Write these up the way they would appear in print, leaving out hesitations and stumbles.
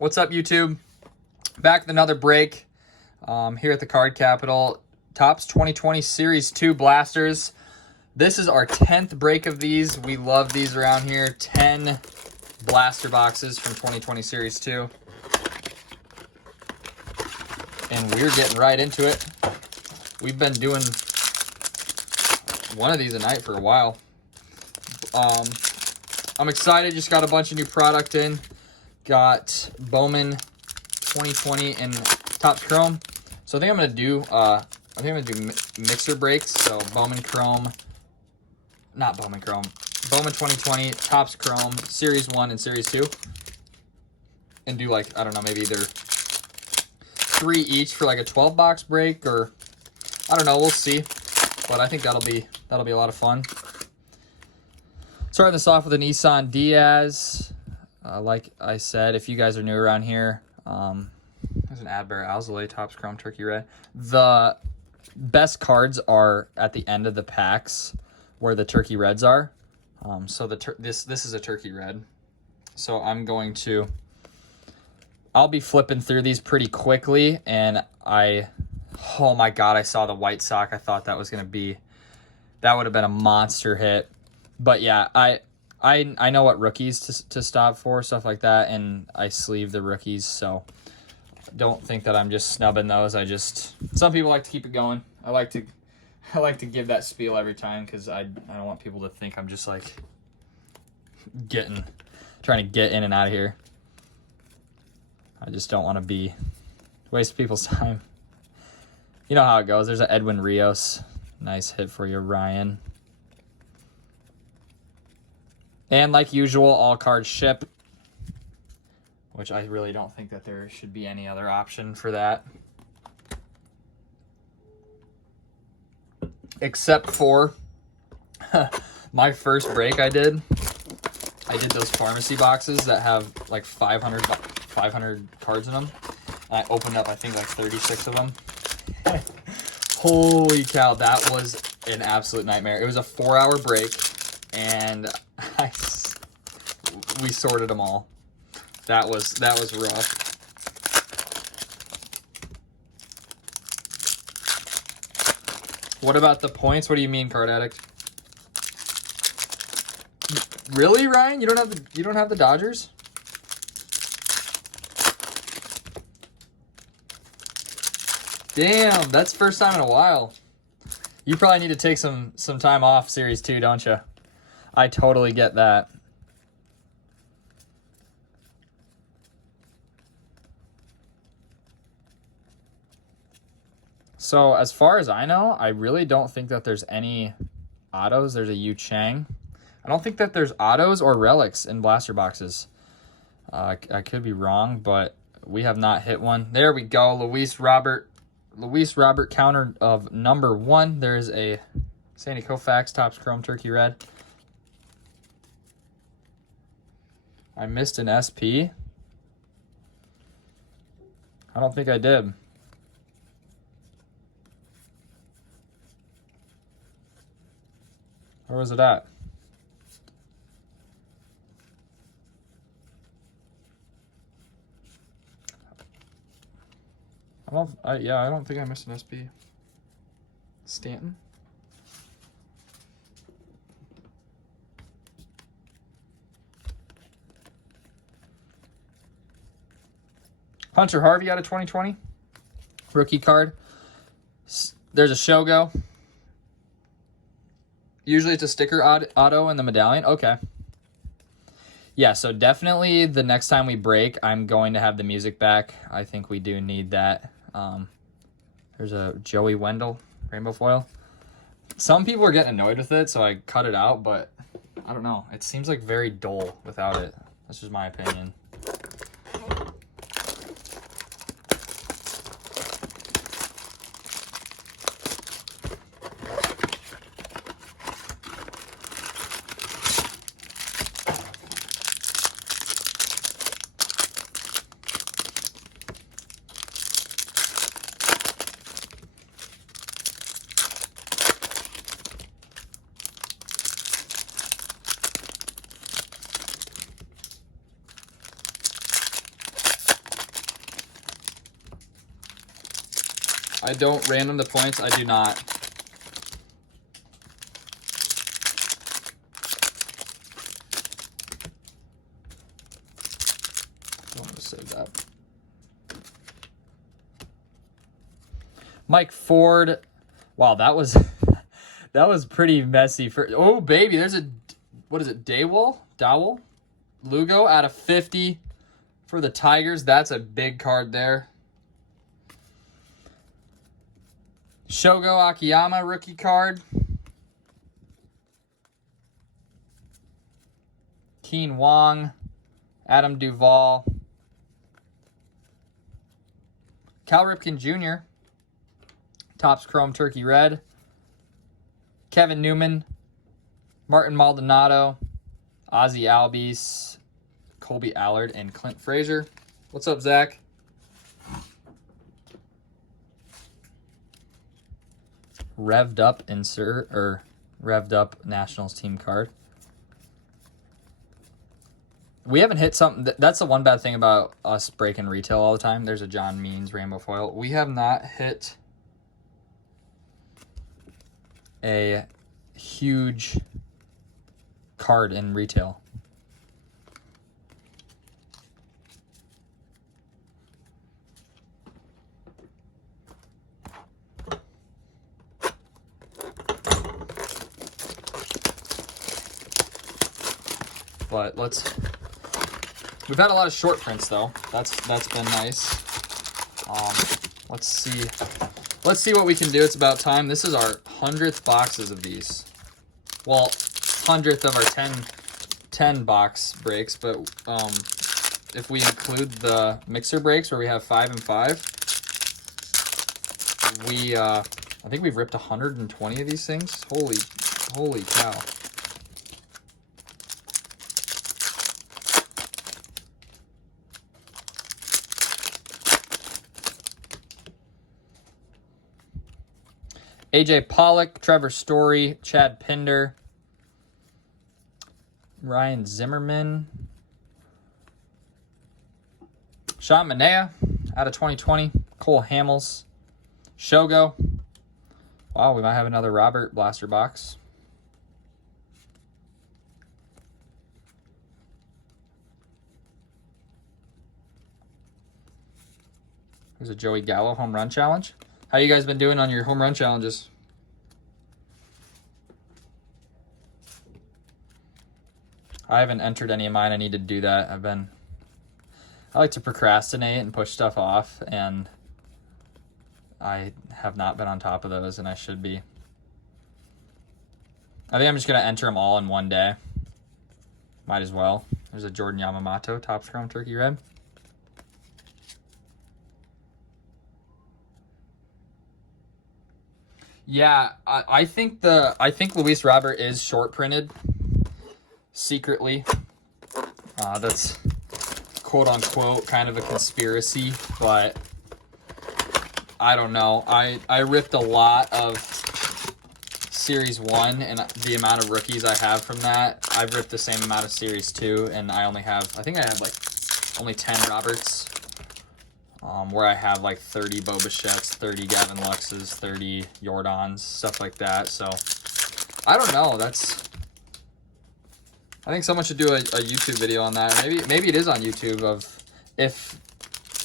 What's up, YouTube? Back with another break here at the Card Capital. TOPPS 2020 Series 2 blasters. This is our 10th break of these. We love these around here. 10 blaster boxes from 2020 Series 2. And we're getting right into it. We've been doing one of these a night for a while. I'm excited. Just got a bunch of new product in. Got Bowman 2020 and TOPPS Chrome. So I think I'm gonna do mixer breaks. So Bowman 2020, TOPPS Chrome, Series 1 and Series 2. And do like, I don't know, maybe either 3 each for like a 12 box break, or I don't know, we'll see. But I think that'll be a lot of fun. Starting this off with an Isan Diaz. Like I said, if you guys are new around here, there's an Adbear Alzolay TOPPS Chrome Turkey Red. The best cards are at the end of the packs where the Turkey Reds are. So this is a Turkey Red. So I'll be flipping through these pretty quickly, and oh my God, I saw the white sock. I thought that would have been a monster hit. But yeah, I know what rookies to stop for, stuff like that, and I sleeve the rookies, so don't think that I'm just snubbing those. Some people like to keep it going. I like to give that spiel every time, because I don't want people to think I'm just like trying to get in and out of here. I just don't want to waste people's time. You know how it goes. There's an Edwin Rios. Nice hit for you, Ryan. And like usual, all cards ship, which I really don't think that there should be any other option for that. Except for my first break I did those pharmacy boxes that have like 500 cards in them. And I opened up, I think, like 36 of them. Holy cow, that was an absolute nightmare. It was a 4-hour break, and we sorted them all. That was rough. What about the points? What do you mean, Card Addict? Really, Ryan? You don't have the Dodgers? Damn, that's first time in a while. You probably need to take some time off Series 2, don't you? I totally get that. So as far as I know, I really don't think that there's any autos. There's a Yu Chang. I don't think that there's autos or relics in blaster boxes. I could be wrong, but we have not hit one. There we go. Luis Robert counter of number 1. There's a Sandy Koufax TOPPS Chrome Turkey Red. I missed an SP. I don't think I did. Where was it at? I don't think I missed an SP. Stanton. Hunter Harvey out of 2020. Rookie card. There's a Shogo. Usually it's a sticker auto in the medallion. Okay. Yeah, so definitely the next time we break, I'm going to have the music back. I think we do need that. There's a Joey Wendell rainbow foil. Some people are getting annoyed with it, so I cut it out, but I don't know. It seems like very dull without it. That's just my opinion. I don't random the points. I do not. I want to save that. Mike Ford. Wow, that was that was pretty messy. Oh baby, there's a, what is it? Dowell Lugo out of 50 for the Tigers. That's a big card there. Shogo Akiyama rookie card. Keen Wong, Adam Duvall, Cal Ripken Jr., Topps Chrome Turkey Red, Kevin Newman, Martin Maldonado, Ozzie Albies, Colby Allard, and Clint Frazier. What's up, Zach? Revved up insert, or revved up Nationals team card. We haven't hit something. That's the one bad thing about us breaking retail all the time. There's a John Means rainbow foil. We have not hit a huge card in retail. But we've had a lot of short prints though. That's been nice. Let's see what we can do. It's about time. This is our 100th boxes of these. Well, 100th of our 10 box breaks, but if we include the mixer breaks where we have 5 and 5, I think we've ripped 120 of these things. Holy cow. AJ Pollock, Trevor Story, Chad Pinder, Ryan Zimmerman, Sean Manea out of 2020, Cole Hamels, Shogo. Wow, we might have another Robert blaster box. There's a Joey Gallo home run challenge. How you guys been doing on your home run challenges? I haven't entered any of mine. I need to do that. I like to procrastinate and push stuff off, and I have not been on top of those, and I should be. I think I'm just going to enter them all in one day. Might as well. There's a Jordan Yamamoto, Topps Chrome Turkey Red. Yeah, I think Luis Robert is short printed secretly. That's quote unquote kind of a conspiracy, but I don't know. I ripped a lot of Series 1, and the amount of rookies I have from that, I've ripped the same amount of Series 2, and I think I have like only 10 Roberts. Where I have like 30 Bo Bichette's, 30 Gavin Lux's, 30 Jordans, stuff like that. So, I don't know. I think someone should do a YouTube video on that. Maybe it is on YouTube of if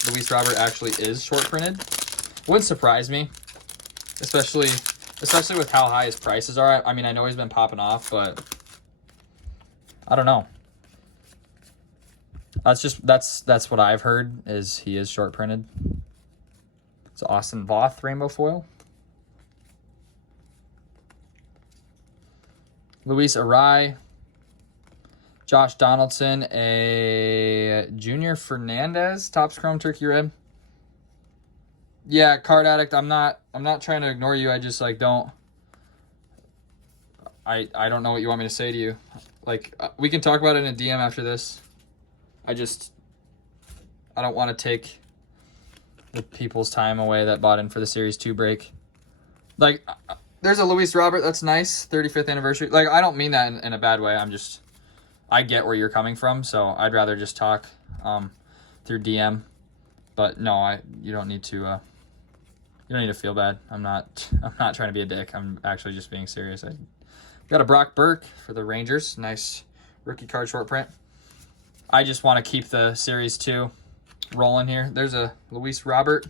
Luis Robert actually is short printed. Wouldn't surprise me, especially with how high his prices are. I mean, I know he's been popping off, but I don't know. That's what I've heard, is he is short printed. It's Austin Voth rainbow foil. Luis Arai, Josh Donaldson, a Junior Fernandez, Topps Chrome Turkey Red. Yeah, Card Addict, I'm not trying to ignore you. I just don't know what you want me to say to you. Like, we can talk about it in a DM after this. I don't want to take the people's time away that bought in for the Series 2 break. Like, there's a Luis Robert, that's nice, 35th anniversary. Like, I don't mean that in a bad way. I get where you're coming from, so I'd rather just talk through DM. But no, you don't need to You don't need to feel bad. I'm not trying to be a dick. I'm actually just being serious. I got a Brock Burke for the Rangers. Nice rookie card short print. I just want to keep the Series 2 rolling here. There's a Luis Robert.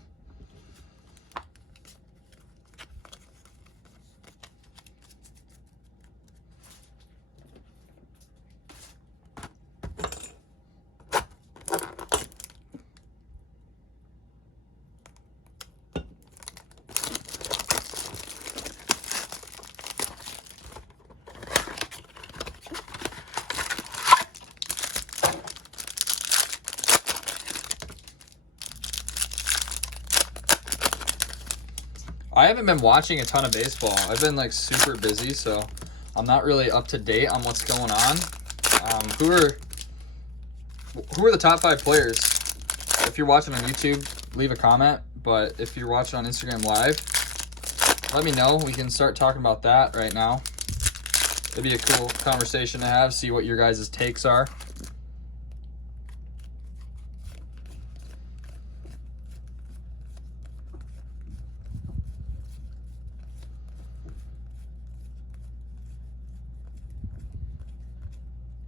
I haven't been watching a ton of baseball. I've been like super busy, so I'm not really up to date on what's going on. Who are the top 5 players? If you're watching on YouTube, leave a comment. But if you're watching on Instagram Live, let me know. We can start talking about that right now. It'd be a cool conversation to have, see what your guys' takes are.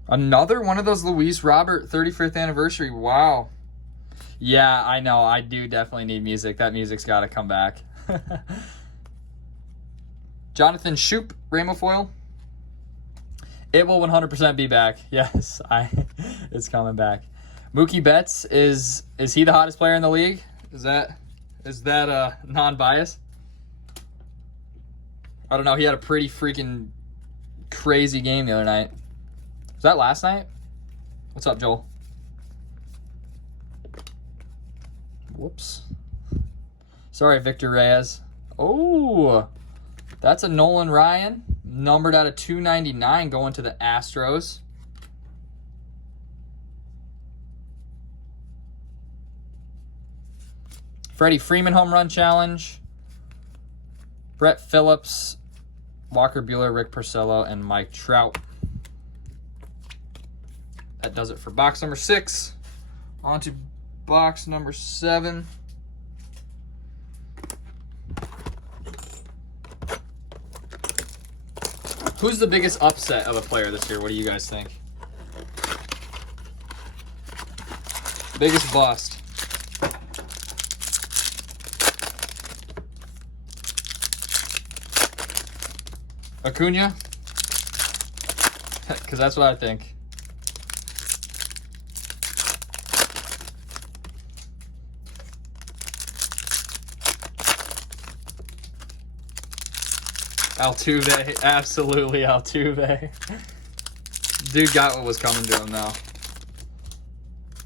Another one of those Luis Robert 35th anniversary. Wow. Yeah, I know. I do definitely need music. That music's got to come back. Jonathan Schoop, Rainbow Foil. It will 100% be back. Yes, it's coming back. Mookie Betts, is he the hottest player in the league? Is that non-bias? I don't know. He had a pretty freaking crazy game the other night. Was that last night? What's up, Joel? Whoops. Sorry, Victor Reyes. Oh, that's a Nolan Ryan. Numbered out of 299 going to the Astros. Freddie Freeman home run challenge. Brett Phillips, Walker Buehler, Rick Porcello, and Mike Trout. That does it for box number 6. On to box number 7. Who's the biggest upset of a player this year? What do you guys think? Biggest bust. Acuna? Because that's what I think. Altuve, absolutely Altuve. Dude got what was coming to him though.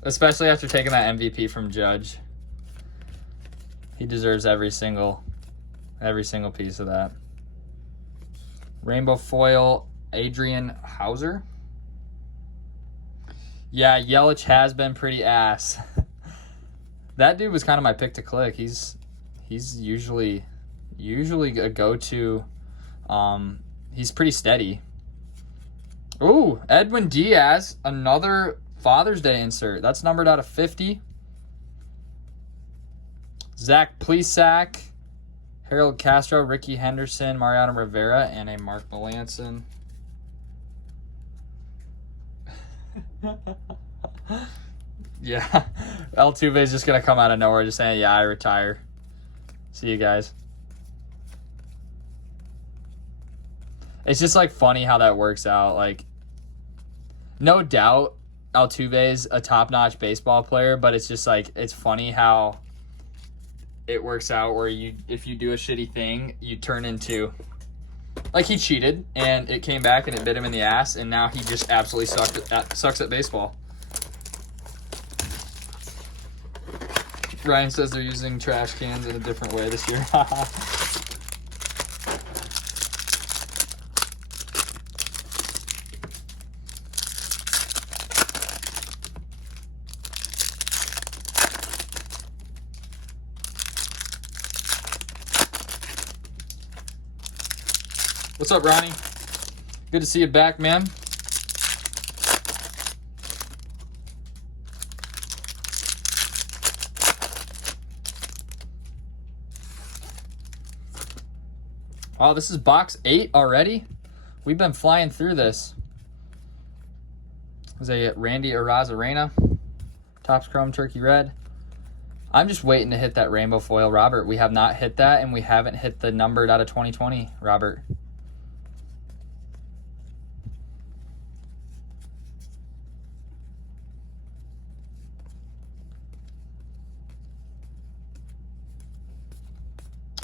Especially after taking that MVP from Judge. He deserves every single piece of that. Rainbow Foil, Adrian Hauser. Yeah, Yelich has been pretty ass. That dude was kind of my pick to click. He's usually a go-to. He's pretty steady. Ooh, Edwin Diaz, another Father's Day insert. That's numbered out of 50. Zach Plesac, Harold Castro, Ricky Henderson, Mariano Rivera, and a Mark Melanson. Yeah, Altuve is just going to come out of nowhere just saying, yeah, I retire. See you guys. It's just like funny how that works out. Like, no doubt Altuve's a top-notch baseball player, but it's just like, it's funny how it works out where if you do a shitty thing, you turn into, like, he cheated and it came back and it bit him in the ass, and now he just absolutely sucks at baseball. Ryan says they're using trash cans in a different way this year. What's up, Ronnie? Good to see you back, man. Oh, this is box 8 already? We've been flying through this. There's a Randy Arozarena, Topps Chrome Turkey Red. I'm just waiting to hit that rainbow foil, Robert. We have not hit that, and we haven't hit the numbered out of 2020, Robert.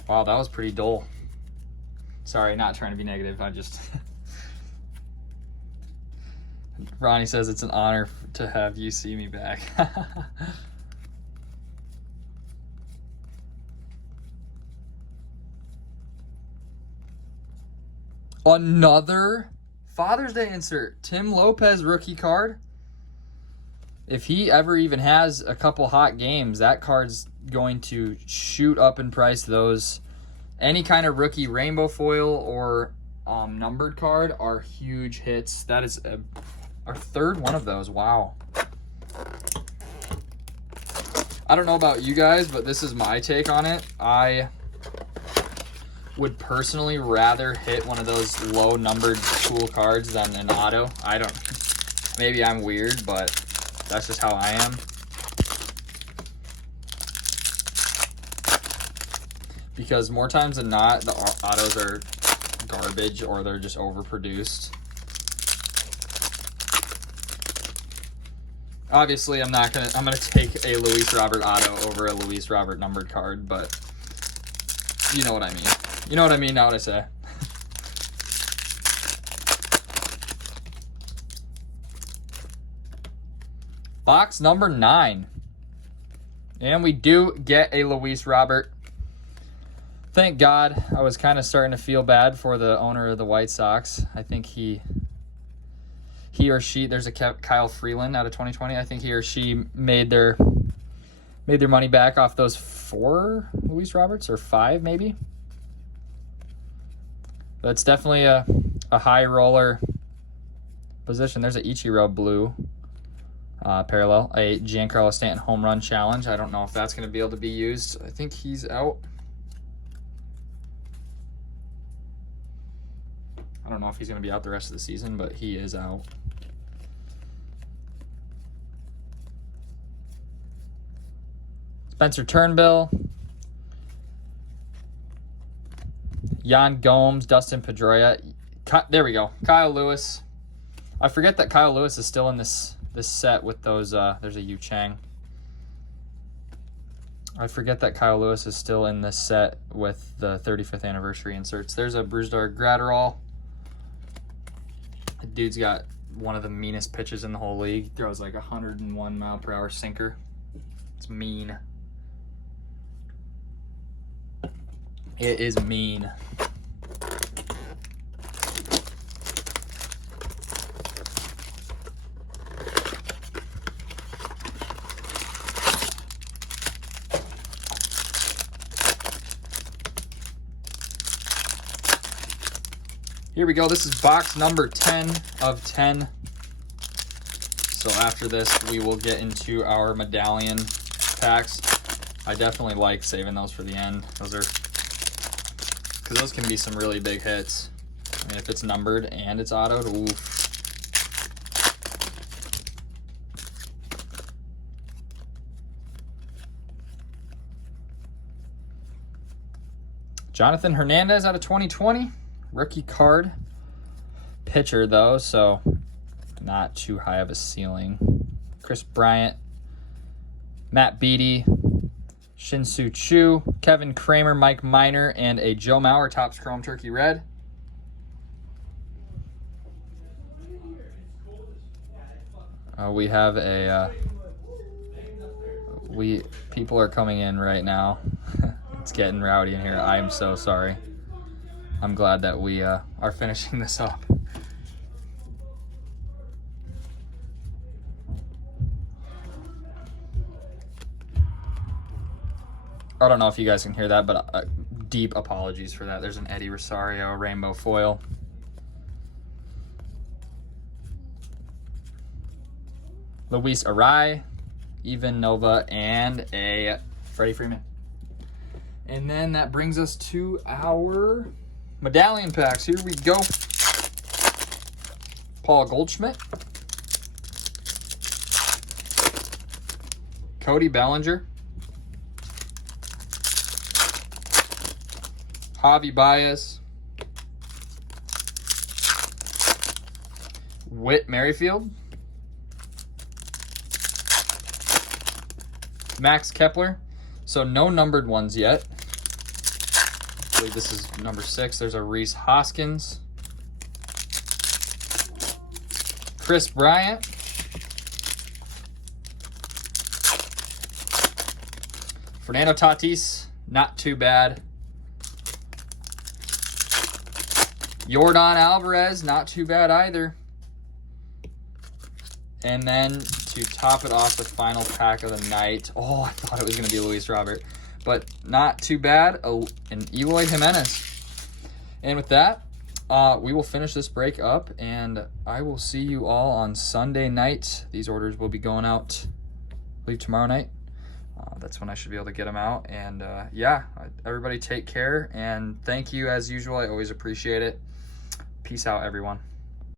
Wow, that was pretty dull. Sorry, not trying to be negative. I just... Ronnie says it's an honor to have you see me back. Another Father's Day insert. Tim Lopez rookie card. If he ever even has a couple hot games, that card's going to shoot up in price. Those, any kind of rookie rainbow foil or numbered card are huge hits. That is our third one of those. Wow. I don't know about you guys, but this is my take on it. I would personally rather hit one of those low numbered cool cards than an auto. I don't, maybe I'm weird, but that's just how I am. Because more times than not, the autos are garbage or they're just overproduced. Obviously, I'm gonna take a Luis Robert auto over a Luis Robert numbered card, but you know what I mean. You know what I mean now what I say. Box number 9. And we do get a Luis Robert. Thank God. I was kind of starting to feel bad for the owner of the White Sox. I think he or she, there's a Kyle Freeland out of 2020. I think he or she made their money back off those 4 Luis Roberts, or 5 maybe. But it's definitely a high roller position. There's an Ichiro blue parallel, a Giancarlo Stanton home run challenge. I don't know if that's going to be able to be used. I think he's out. I don't know if he's going to be out the rest of the season, but he is out. Spencer Turnbull, Yan Gomes, Dustin Pedroia. There we go. Kyle Lewis. I forget that Kyle Lewis is still in this set with those. There's a Yu Chang. I forget that Kyle Lewis is still in this set with the 35th anniversary inserts. There's a Brusdar Gratterall. The dude's got one of the meanest pitches in the whole league. He throws like 101 mile per hour sinker. It's mean. It is mean. Here we go. This is box number 10 of 10. So after this, we will get into our medallion packs. I definitely like saving those for the end. Those are, because those can be some really big hits. I mean, if it's numbered and it's autoed, oof. Jonathan Hernandez out of 2020. Rookie card. Pitcher, though, so not too high of a ceiling. Chris Bryant. Matt Beattie. Shin-Soo Choo. Kevin Kramer, Mike Minor, and a Joe Mauer Topps Chrome Turkey Red. We have a... people are coming in right now. It's getting rowdy in here. I am so sorry. I'm glad that we are finishing this up. I don't know if you guys can hear that, but deep apologies for that. There's an Eddie Rosario rainbow foil. Luis Arai, Ivan Nova, and a Freddie Freeman. And then that brings us to our Medallion packs, here we go. Paul Goldschmidt. Cody Bellinger. Javi Baez. Whit Merrifield. Max Kepler. So no numbered ones yet. I believe this is number 6. There's a Reese Hoskins. Chris Bryant. Fernando Tatis, not too bad. Yordan Alvarez, not too bad either. And then to top it off, the final pack of the night. Oh, I thought it was going to be Luis Robert, but not too bad. An Eloy Jimenez. And with that, we will finish this break up, and I will see you all on Sunday night. These orders will be going out, I believe, tomorrow night. That's when I should be able to get them out. And yeah, everybody take care, and thank you as usual. I always appreciate it. Peace out, everyone.